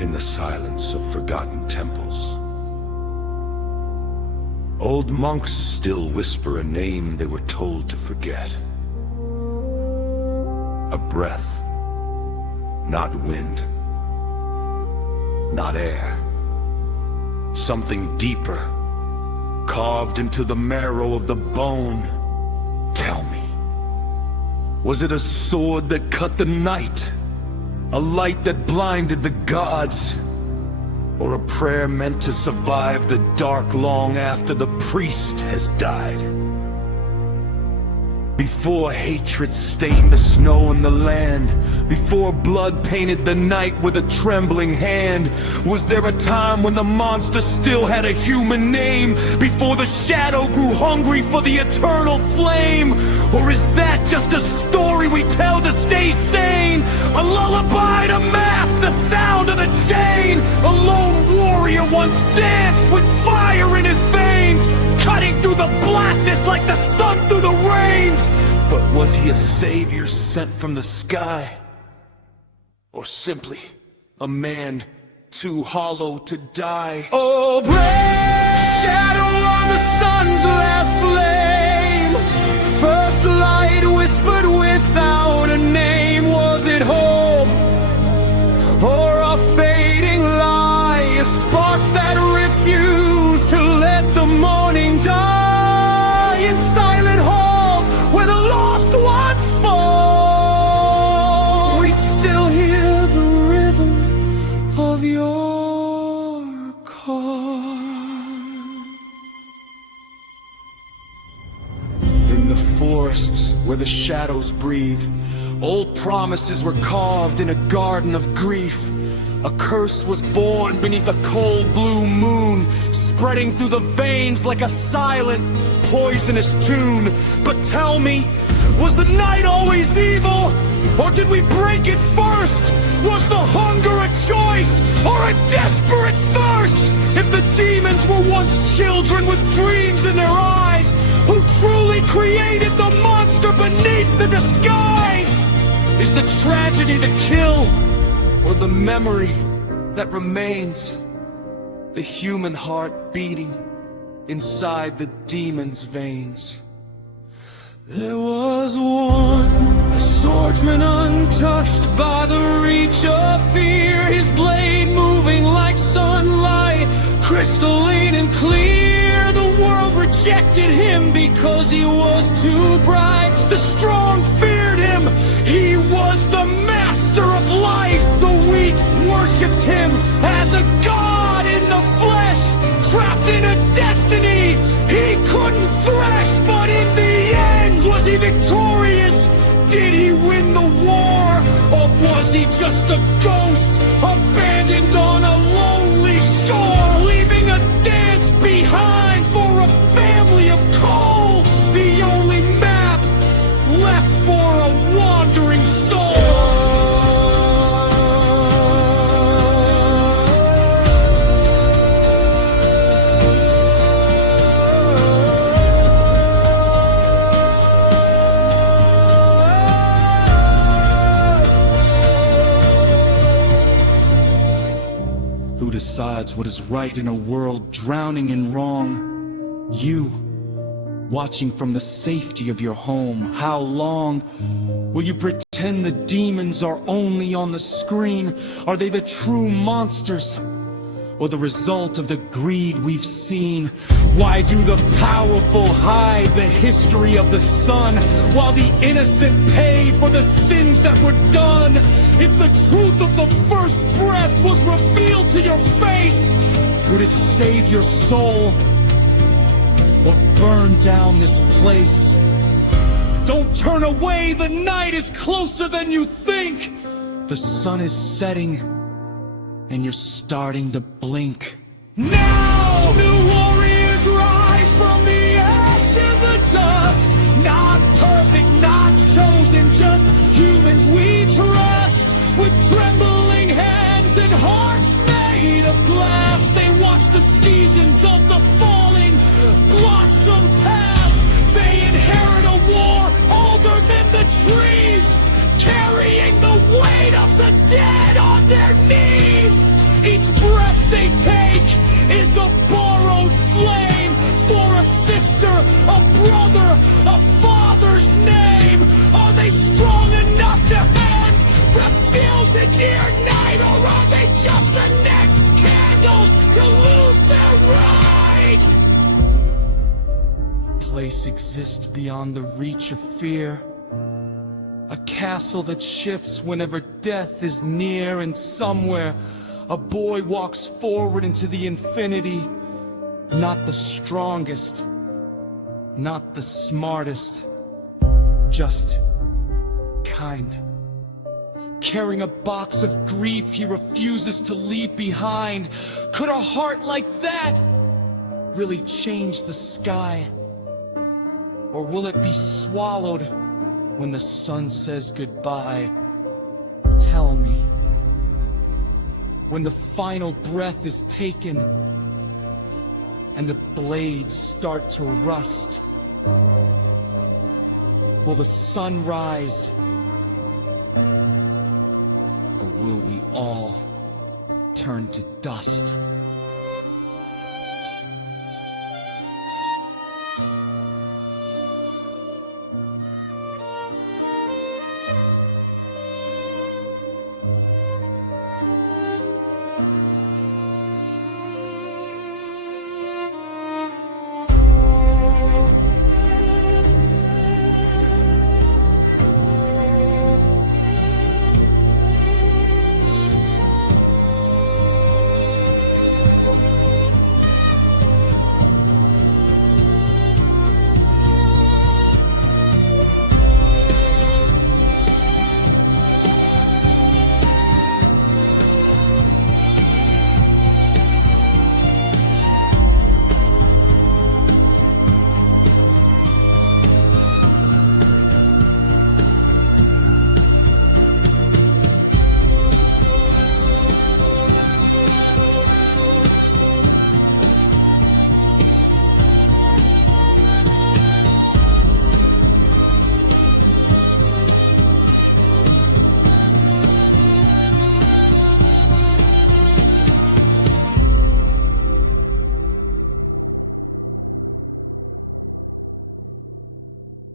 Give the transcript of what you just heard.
in the silence of forgotten temples. Old monks still whisper a name they were told to forget. A breath, not wind, not air. Something deeper, carved into the marrow of the bone. Tell me, was it a sword that cut the night? A light that blinded the gods? Or a prayer meant to survive the dark long after the priest has died? Before hatred stained the snow in the land, before blood painted the night with a trembling hand, was there a time when the monster still had a human name? Before the shadow grew hungry for the eternal flame? Or is that just a story we tell to stay sane? A lullaby to mask the sound of the chain? A lone warrior once danced with fire in his veins, cutting through the blackness like the sun through the rains. But was he a savior sent from the sky? Or simply a man too hollow to die? Oh, brave shadow on the sun's last flame, first light whispered without a name. Was it hope or a fading lie? A spark that refused to let the morning die in silent halls where the lost ones fall. We still hear the rhythm of your call. In the forests where the shadows breathe, old promises were carved in a garden of grief. A curse was born beneath a cold blue moon, spreading through the veins like a silent, poisonous tune. But tell me, was the night always evil? Or did we break it first? Was the hunger a choice or a desperate thirst? If the demons were once children with dreams in their eyes, who truly created the monster beneath the disguise? Is the tragedy the kill, or the memory that remains? The human heart beating inside the demon's veins. There was one, a swordsman untouched by the reach of fear, his blade moving like sunlight, crystalline and clear. The world rejected him because he was too bright. The strong feared him, he was the master of light. The weak worshipped him as a god in the flesh, trapped in a destiny he couldn't thresh. But in the end, was he victorious? Did he win the war? Or was he just a ghost, abandoned on a lonely shore, leaving a dance behind for a family of coal? The only map left for a wandering soul. Who decides what is right in a world drowning in wrong? You, watching from the safety of your home. How long will you pretend the demons are only on the screen? Are they the true monsters, or the result of the greed we've seen? Why do the powerful hide the history of the sun, while the innocent pay for the sins that were done? If the truth of the first breath was revealed to your face, would it save your soul, or burn down this place? Don't turn away, the night is closer than you think. The sun is setting, and you're starting to blink. Now, new warriors rise from the ash and the dust. Not perfect, not chosen, just humans we trust. With trembling hands and hearts made of glass, they watch the seasons of the falling blossom pass. They inherit a war older than the trees, carrying the weight of the dead on their knees. near night, or are they just the next candles to lose their right? A place exists beyond the reach of fear. A castle that shifts whenever death is near, and somewhere a boy walks forward into the infinity. Not the strongest, not the smartest, just kind. Carrying a box of grief he refuses to leave behind. Could a heart like that really change the sky? Or will it be swallowed when the sun says goodbye? Tell me, when the final breath is taken and the blades start to rust, will the sun rise? Or will we all turn to dust?